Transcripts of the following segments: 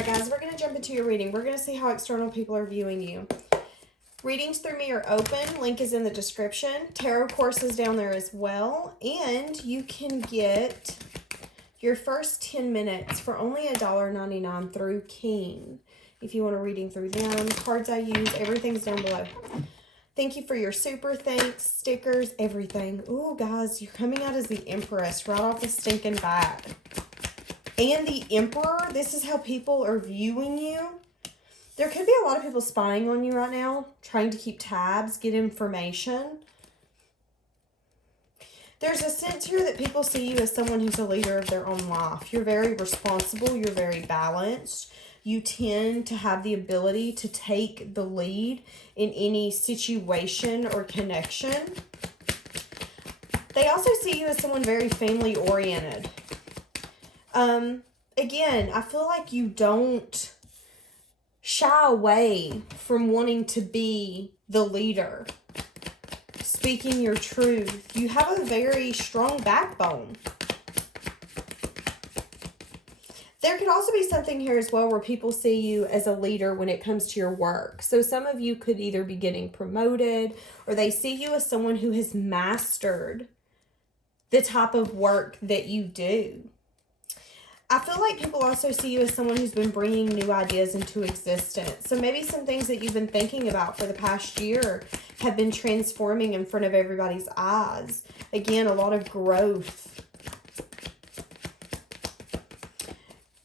Alright guys, we're going to jump into your reading. We're going to see how external people are viewing you. Readings through me are open. Link is in the description. Tarot courses down there as well. And you can get your first 10 minutes for only $1.99 through King. If you want a reading through them, cards I use, everything's down below. Thank you for your super thanks, stickers, everything. Ooh, guys, you're coming out as the Empress right off the stinking bat. And the Emperor, this is how people are viewing you. There could be a lot of people spying on you right now, trying to keep tabs, get information. There's a sense here that people see you as someone who's a leader of their own life. You're very responsible. You're very balanced. You tend to have the ability to take the lead in any situation or connection. They also see you as someone very family-oriented. Again, I feel like you don't shy away from wanting to be the leader, speaking your truth. You have a very strong backbone. There could also be something here as well where people see you as a leader when it comes to your work. So some of you could either be getting promoted or they see you as someone who has mastered the type of work that you do. I feel like people also see you as someone who's been bringing new ideas into existence. So maybe some things that you've been thinking about for the past year have been transforming in front of everybody's eyes. Again, a lot of growth.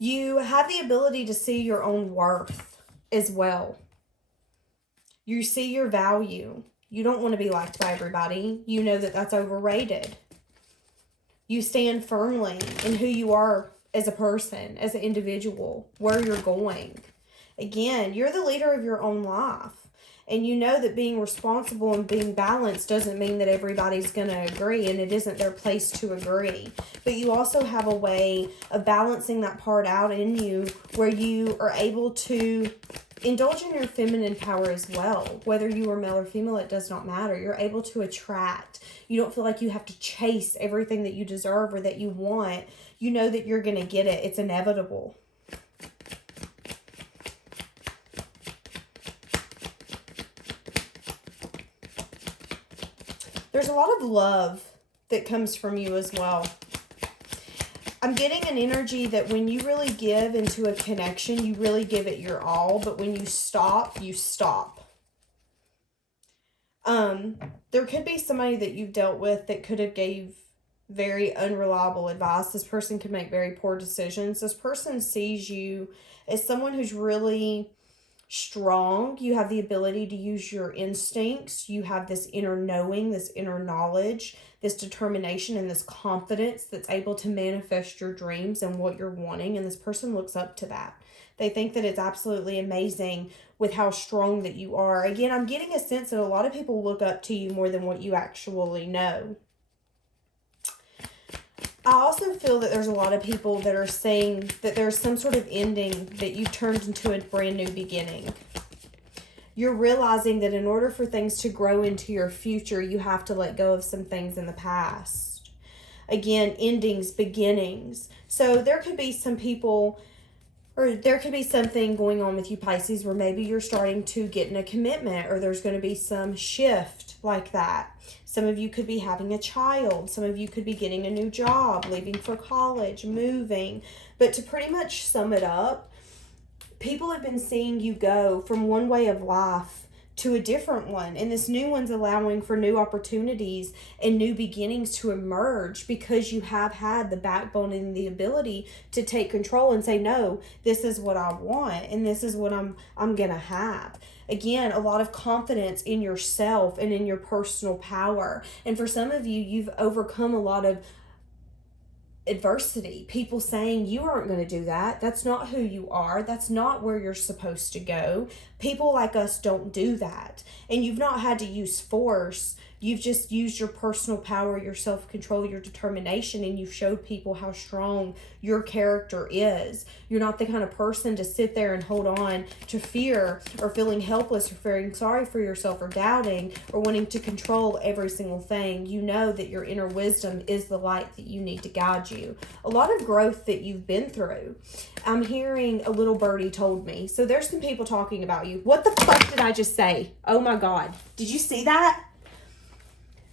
You have the ability to see your own worth as well. You see your value. You don't want to be liked by everybody. You know that that's overrated. You stand firmly in who you are as a person, as an individual, where you're going. Again, you're the leader of your own life. And you know that being responsible and being balanced doesn't mean that everybody's going to agree, and it isn't their place to agree. But you also have a way of balancing that part out in you where you are able to indulge in your feminine power as well. Whether you are male or female, it does not matter. You're able to attract. You don't feel like you have to chase everything that you deserve or that you want. You know that you're going to get it. It's inevitable. There's a lot of love that comes from you as well. I'm getting an energy that when you really give into a connection, you really give it your all. But when you stop, you stop. There could be somebody that you've dealt with that could have gave very unreliable advice. This person could make very poor decisions. This person sees you as someone who's really strong. You have the ability to use your instincts. You have this inner knowing, this inner knowledge, this determination, and this confidence that's able to manifest your dreams and what you're wanting. And this person looks up to that. They think that it's absolutely amazing with how strong that you are. Again, I'm getting a sense that a lot of people look up to you more than what you actually know. I also feel that there's a lot of people that are saying that there's some sort of ending that you've turned into a brand new beginning. You're realizing that in order for things to grow into your future, you have to let go of some things in the past. Again, endings, beginnings. So there could be some people, or there could be something going on with you, Pisces, where maybe you're starting to get in a commitment, or there's going to be some shift like that. Some of you could be having a child. Some of you could be getting a new job, leaving for college, moving. But to pretty much sum it up, people have been seeing you go from one way of life to a different one. And this new one's allowing for new opportunities and new beginnings to emerge because you have had the backbone and the ability to take control and say, no, this is what I want and this is what I'm going to have. Again, a lot of confidence in yourself and in your personal power. And for some of you, you've overcome a lot of adversity. People saying you aren't going to do that. That's not who you are. That's not where you're supposed to go. People like us don't do that. And you've not had to use force You've just used your personal power, your self-control, your determination, and you've showed people how strong your character is. You're not the kind of person to sit there and hold on to fear or feeling helpless or feeling sorry for yourself or doubting or wanting to control every single thing. You know that your inner wisdom is the light that you need to guide you. A lot of growth that you've been through. I'm hearing a little birdie told me. So there's some people talking about you. What the fuck did I just say? Oh my God. Did you see that?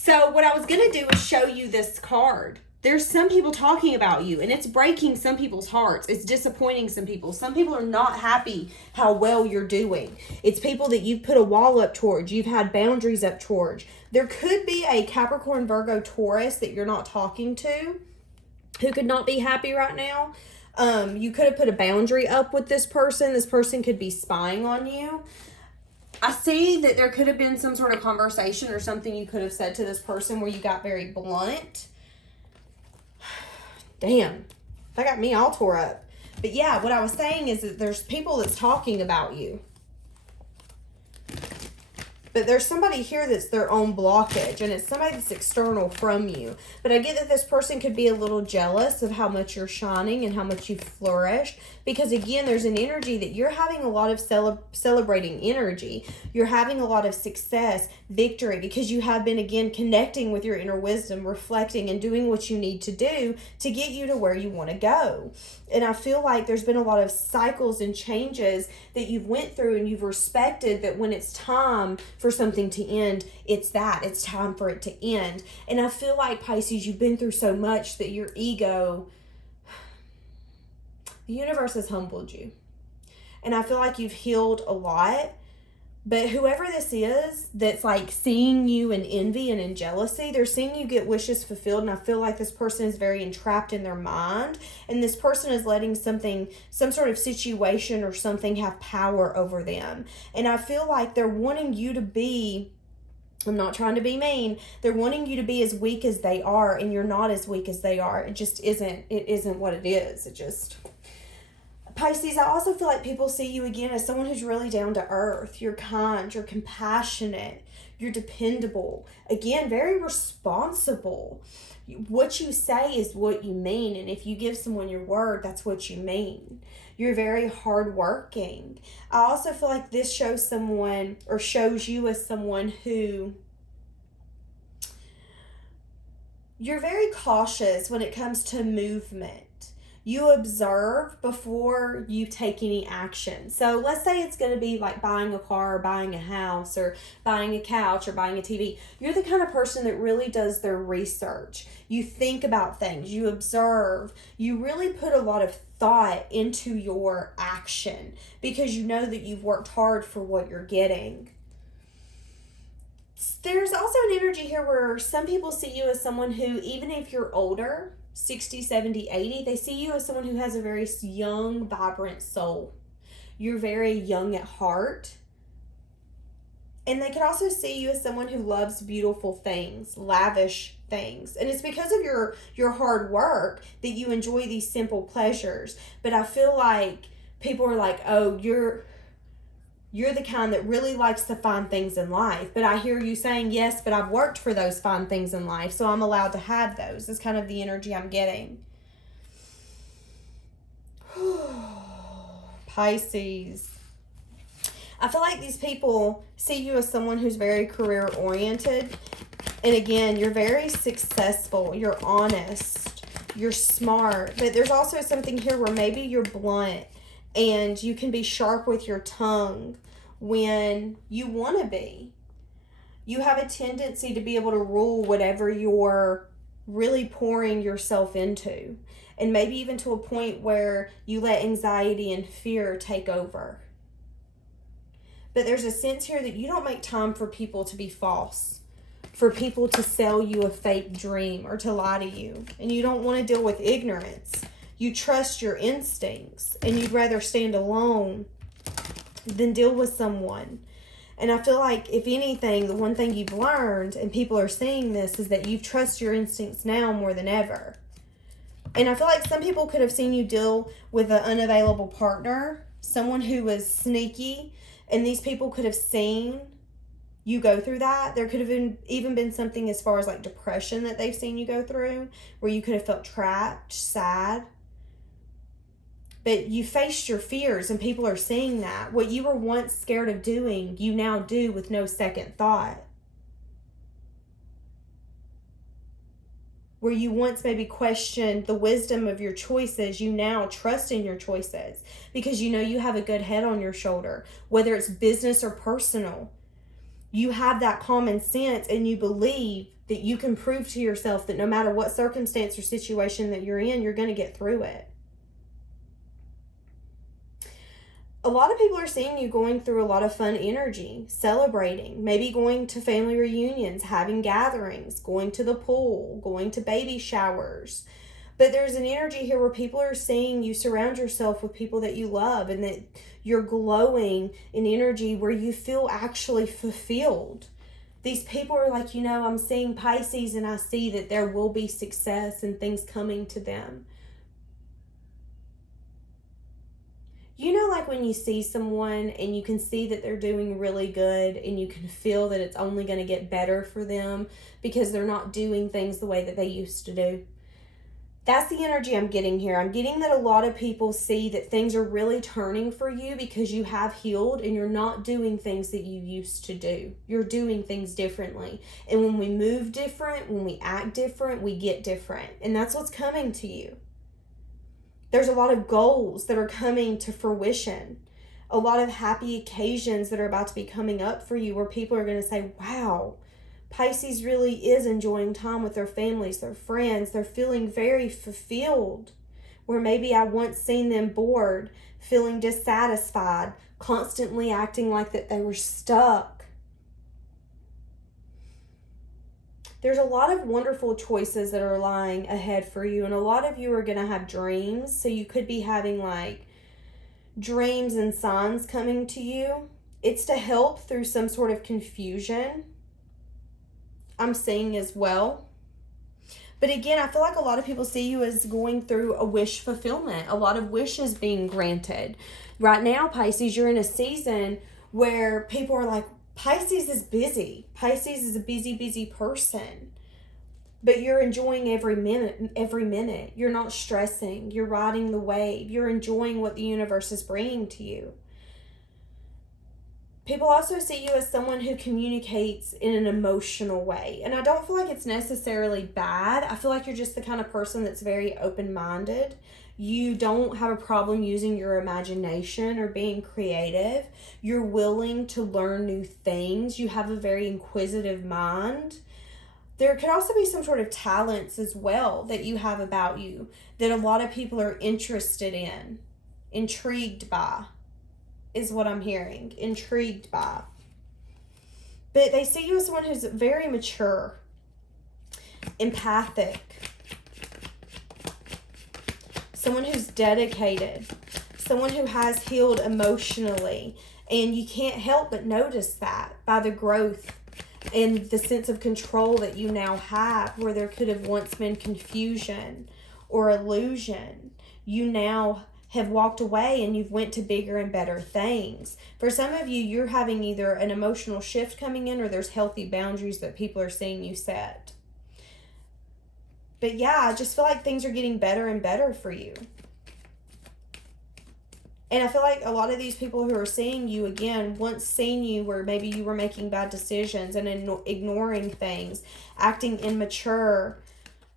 So what I was going to do is show you this card. There's some people talking about you, and it's breaking some people's hearts. It's disappointing some people. Some people are not happy how well you're doing. It's people that you've put a wall up towards. You've had boundaries up towards. There could be a Capricorn, Virgo, Taurus that you're not talking to who could not be happy right now. You could have put a boundary up with this person. This person could be spying on you. I see that there could have been some sort of conversation or something you could have said to this person where you got very blunt. Damn, that got me all tore up. But yeah, what I was saying is that there's people that's talking about you. But there's somebody here that's their own blockage, and it's somebody that's external from you. But I get that this person could be a little jealous of how much you're shining and how much you've flourished. Because again, there's an energy that you're having a lot of celebrating energy. You're having a lot of success, victory, because you have been, again, connecting with your inner wisdom, reflecting and doing what you need to do to get you to where you want to go. And I feel like there's been a lot of cycles and changes that you've went through, and you've respected that when it's time for something to end, it's time for it to end. And I feel like, Pisces, you've been through so much that your ego, the universe has humbled you. And I feel like you've healed a lot. But whoever this is that's like seeing you in envy and in jealousy, they're seeing you get wishes fulfilled. And I feel like this person is very entrapped in their mind. And this person is letting some sort of situation or something have power over them. And I feel like they're wanting you to be, I'm not trying to be mean, they're wanting you to be as weak as they are. And you're not as weak as they are. It just isn't, it isn't what it is. It just... Pisces, I also feel like people see you again as someone who's really down to earth. You're kind, you're compassionate, you're dependable. Again, very responsible. What you say is what you mean. And if you give someone your word, that's what you mean. You're very hardworking. I also feel like this shows someone, or shows you as someone who, you're very cautious when it comes to movement. You observe before you take any action. So let's say it's going to be like buying a car or buying a house or buying a couch or buying a TV. You're the kind of person that really does their research. You think about things. You observe. You really put a lot of thought into your action because you know that you've worked hard for what you're getting. There's also an energy here where some people see you as someone who, even if you're older, 60, 70, 80, they see you as someone who has a very young, vibrant soul. You're very young at heart. And they could also see you as someone who loves beautiful things, lavish things. And it's because of your hard work that you enjoy these simple pleasures. But I feel like people are like, oh, you're the kind that really likes the fine things in life. But I hear you saying, yes, but I've worked for those fine things in life, so I'm allowed to have those. That's kind of the energy I'm getting. Pisces. I feel like these people see you as someone who's very career oriented. And again, you're very successful. You're honest. You're smart. But there's also something here where maybe you're blunt. And you can be sharp with your tongue when you want to be. You have a tendency to be able to rule whatever you're really pouring yourself into. And maybe even to a point where you let anxiety and fear take over. But there's a sense here that you don't make time for people to be false. For people to sell you a fake dream or to lie to you. And you don't want to deal with ignorance. You trust your instincts and you'd rather stand alone than deal with someone. And I feel like, if anything, the one thing you've learned, and people are seeing this, is that you trust your instincts now more than ever. And I feel like some people could have seen you deal with an unavailable partner, someone who was sneaky, and these people could have seen you go through that. There could have even been something as far as like depression that they've seen you go through, where you could have felt trapped, sad. But you faced your fears, and people are seeing that. What you were once scared of doing, you now do with no second thought. Where you once maybe questioned the wisdom of your choices, you now trust in your choices because you know you have a good head on your shoulder, whether it's business or personal. You have that common sense, and you believe that you can prove to yourself that no matter what circumstance or situation that you're in, you're going to get through it. A lot of people are seeing you going through a lot of fun energy, celebrating, maybe going to family reunions, having gatherings, going to the pool, going to baby showers. But there's an energy here where people are seeing you surround yourself with people that you love, and that you're glowing in energy where you feel actually fulfilled. These people are like, I'm seeing Pisces, and I see that there will be success and things coming to them. Like when you see someone and you can see that they're doing really good, and you can feel that it's only going to get better for them because they're not doing things the way that they used to do. That's the energy I'm getting here. I'm getting that a lot of people see that things are really turning for you because you have healed and you're not doing things that you used to do. You're doing things differently. And when we move different, when we act different, we get different. And that's what's coming to you. There's a lot of goals that are coming to fruition. A lot of happy occasions that are about to be coming up for you where people are going to say, wow, Pisces really is enjoying time with their families, their friends. They're feeling very fulfilled. Where maybe I once seen them bored, feeling dissatisfied, constantly acting like that they were stuck. There's a lot of wonderful choices that are lying ahead for you, and a lot of you are going to have dreams. So you could be having like dreams and signs coming to you. It's to help through some sort of confusion, I'm seeing as well. But again, I feel like a lot of people see you as going through a wish fulfillment, a lot of wishes being granted. Right now, Pisces, you're in a season where people are like, Pisces is busy. Pisces is a busy person. But you're enjoying every minute. You're not stressing. You're riding the wave. You're enjoying what the universe is bringing to you. People also see you as someone who communicates in an emotional way. And I don't feel like it's necessarily bad. I feel like you're just the kind of person that's very open-minded. You don't have a problem using your imagination or being creative. You're willing to learn new things. You have a very inquisitive mind. There could also be some sort of talents as well that you have about you that a lot of people are interested in, intrigued by, is what I'm hearing. Intrigued by. But they see you as someone who's very mature, empathic, someone who's dedicated, someone who has healed emotionally. And you can't help but notice that by the growth and the sense of control that you now have, where there could have once been confusion or illusion. You now have walked away and you've went to bigger and better things. For some of you, you're having either an emotional shift coming in, or there's healthy boundaries that people are seeing you set. But yeah, I just feel like things are getting better and better for you. And I feel like a lot of these people who are seeing you, again, once seen you where maybe you were making bad decisions and ignoring things, acting immature.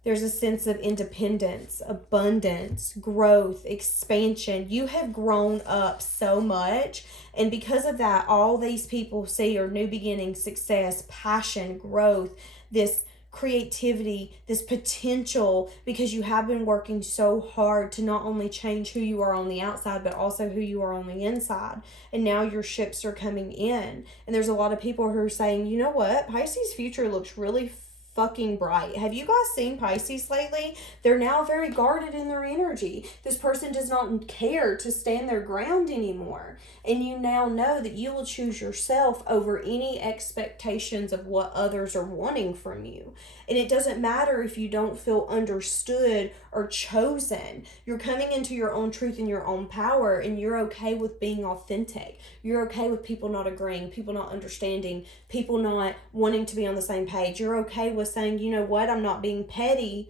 There's a sense of independence, abundance, growth, expansion. You have grown up so much. And because of that, all these people see are new beginnings, success, passion, growth, this creativity, this potential, because you have been working so hard to not only change who you are on the outside, but also who you are on the inside. And now your ships are coming in. And there's a lot of people who are saying, you know what? Pisces' future looks really fucking bright. Have you guys seen Pisces lately? They're now very guarded in their energy. This person does not care to stand their ground anymore. And you now know that you will choose yourself over any expectations of what others are wanting from you. And it doesn't matter if you don't feel understood or chosen. You're coming into your own truth and your own power, and you're okay with being authentic. You're okay with people not agreeing, people not understanding, people not wanting to be on the same page. You're okay with saying, you know what, I'm not being petty,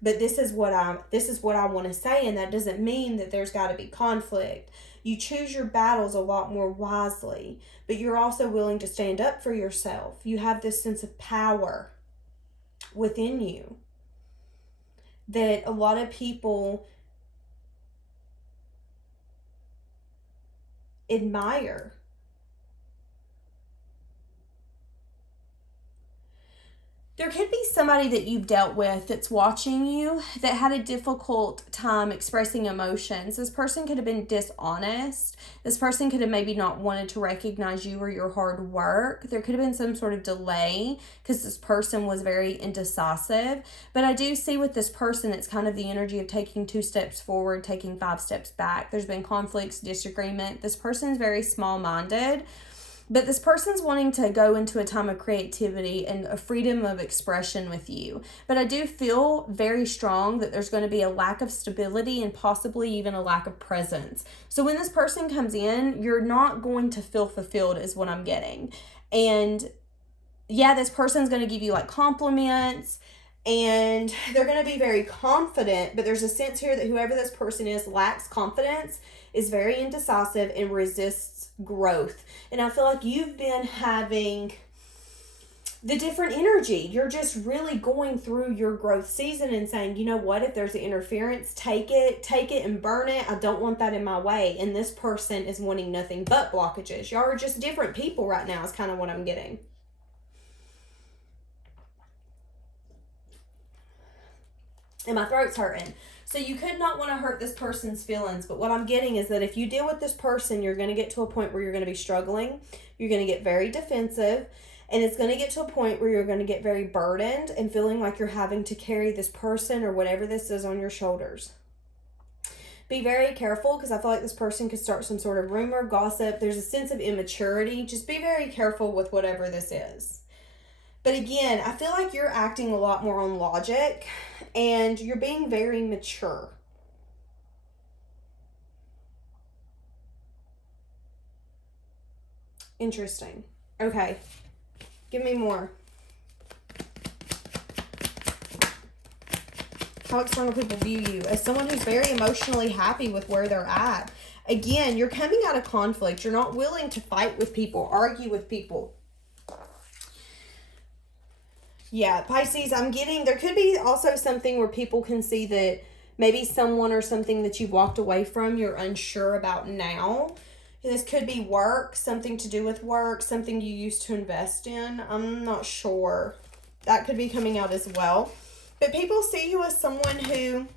but this is what I want to say, and that doesn't mean that there's got to be conflict. You choose your battles a lot more wisely, but you're also willing to stand up for yourself. You have this sense of power within you that a lot of people admire. There could be somebody that you've dealt with that's watching you that had a difficult time expressing emotions. This person could have been dishonest. This person could have maybe not wanted to recognize you or your hard work. There could have been some sort of delay because this person was very indecisive. But I do see with this person, it's kind of the energy of taking 2 steps forward, taking 5 steps back. There's been conflicts, disagreement. This person is very small-minded. But this person's wanting to go into a time of creativity and a freedom of expression with you. But I do feel very strong that there's going to be a lack of stability and possibly even a lack of presence. So when this person comes in, you're not going to feel fulfilled is what I'm getting. And yeah, this person's going to give you like compliments and they're going to be very confident. But there's a sense here that whoever this person is lacks confidence, is very indecisive, and resists growth. And I feel like you've been having the different energy. You're just really going through your growth season and saying, you know what, if there's an interference, take it and burn it. I don't want that in my way. And this person is wanting nothing but blockages. Y'all are just different people right now is kind of what I'm getting. And my throat's hurting. So you could not want to hurt this person's feelings, but what I'm getting is that if you deal with this person, you're going to get to a point where you're going to be struggling. You're going to get very defensive, and it's going to get to a point where you're going to get very burdened and feeling like you're having to carry this person or whatever this is on your shoulders. Be very careful because I feel like this person could start some sort of rumor, gossip. There's a sense of immaturity. Just be very careful with whatever this is. But again, I feel like you're acting a lot more on logic and you're being very mature. Interesting. Okay. Give me more. How external people view you as someone who's very emotionally happy with where they're at. Again, you're coming out of conflict. You're not willing to fight with people, argue with people. Yeah, Pisces, I'm getting, there could be also something where people can see that maybe someone or something that you've walked away from, you're unsure about now. This could be work, something to do with work, something you used to invest in. I'm not sure. That could be coming out as well. But people see you as someone who,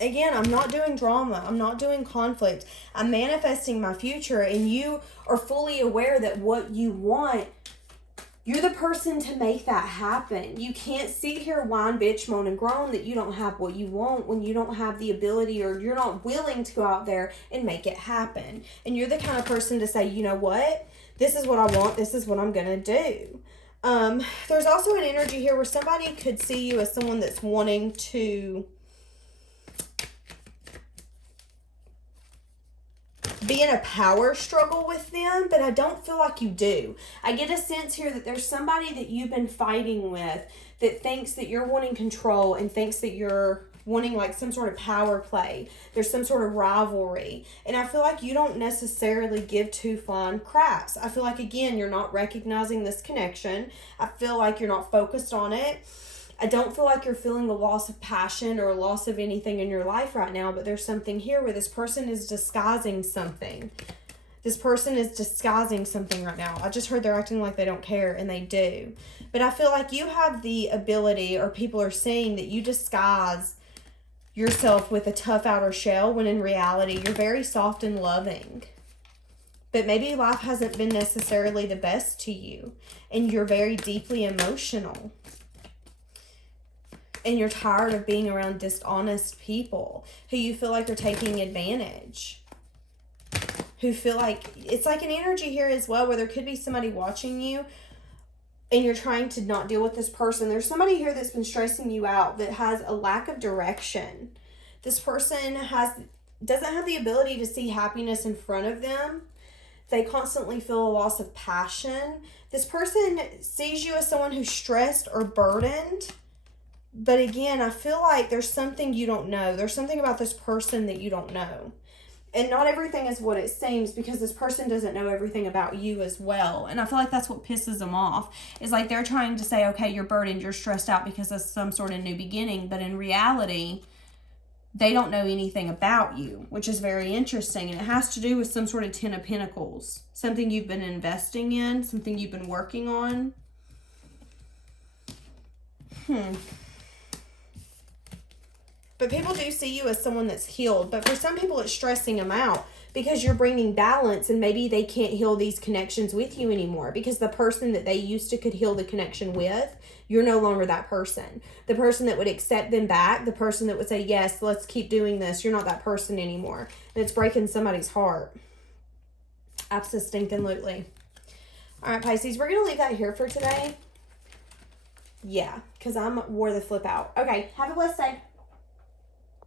again, I'm not doing drama. I'm not doing conflict. I'm manifesting my future, and you are fully aware that what you want, you're the person to make that happen. You can't sit here, whine, bitch, moan, and groan that you don't have what you want when you don't have the ability or you're not willing to go out there and make it happen. And you're the kind of person to say, you know what? This is what I want. This is what I'm going to do. There's also an energy here where somebody could see you as someone that's wanting to be in a power struggle with them, but I don't feel like you do. I get a sense here that there's somebody that you've been fighting with that thinks that you're wanting control and thinks that you're wanting like some sort of power play. There's some sort of rivalry. And I feel like you don't necessarily give two flying craps. I feel like, again, you're not recognizing this connection. I feel like you're not focused on it. I don't feel like you're feeling a loss of passion or a loss of anything in your life right now, but there's something here where this person is disguising something. This person is disguising something right now. I just heard they're acting like they don't care, and they do. But I feel like you have the ability, or people are saying that you disguise yourself with a tough outer shell when in reality you're very soft and loving. But maybe life hasn't been necessarily the best to you, and you're very deeply emotional. And you're tired of being around dishonest people who you feel like are taking advantage. Who feel like, it's like an energy here as well where there could be somebody watching you and you're trying to not deal with this person. There's somebody here that's been stressing you out that has a lack of direction. This person doesn't have the ability to see happiness in front of them. They constantly feel a loss of passion. This person sees you as someone who's stressed or burdened. But again, I feel like there's something you don't know. There's something about this person that you don't know. And not everything is what it seems, because this person doesn't know everything about you as well. And I feel like that's what pisses them off. Is like they're trying to say, okay, you're burdened, you're stressed out because of some sort of new beginning. But in reality, they don't know anything about you, which is very interesting. And it has to do with some sort of 10 of Pentacles. Something you've been investing in, something you've been working on. But people do see you as someone that's healed. But for some people, it's stressing them out because you're bringing balance, and maybe they can't heal these connections with you anymore because the person that they used to could heal the connection with, you're no longer that person. The person that would accept them back, the person that would say, yes, let's keep doing this, you're not that person anymore. And it's breaking somebody's heart. Absolutely. All right, Pisces, we're going to leave that here for today. Yeah, because I'm wore the flip out. Okay, have a blessed day.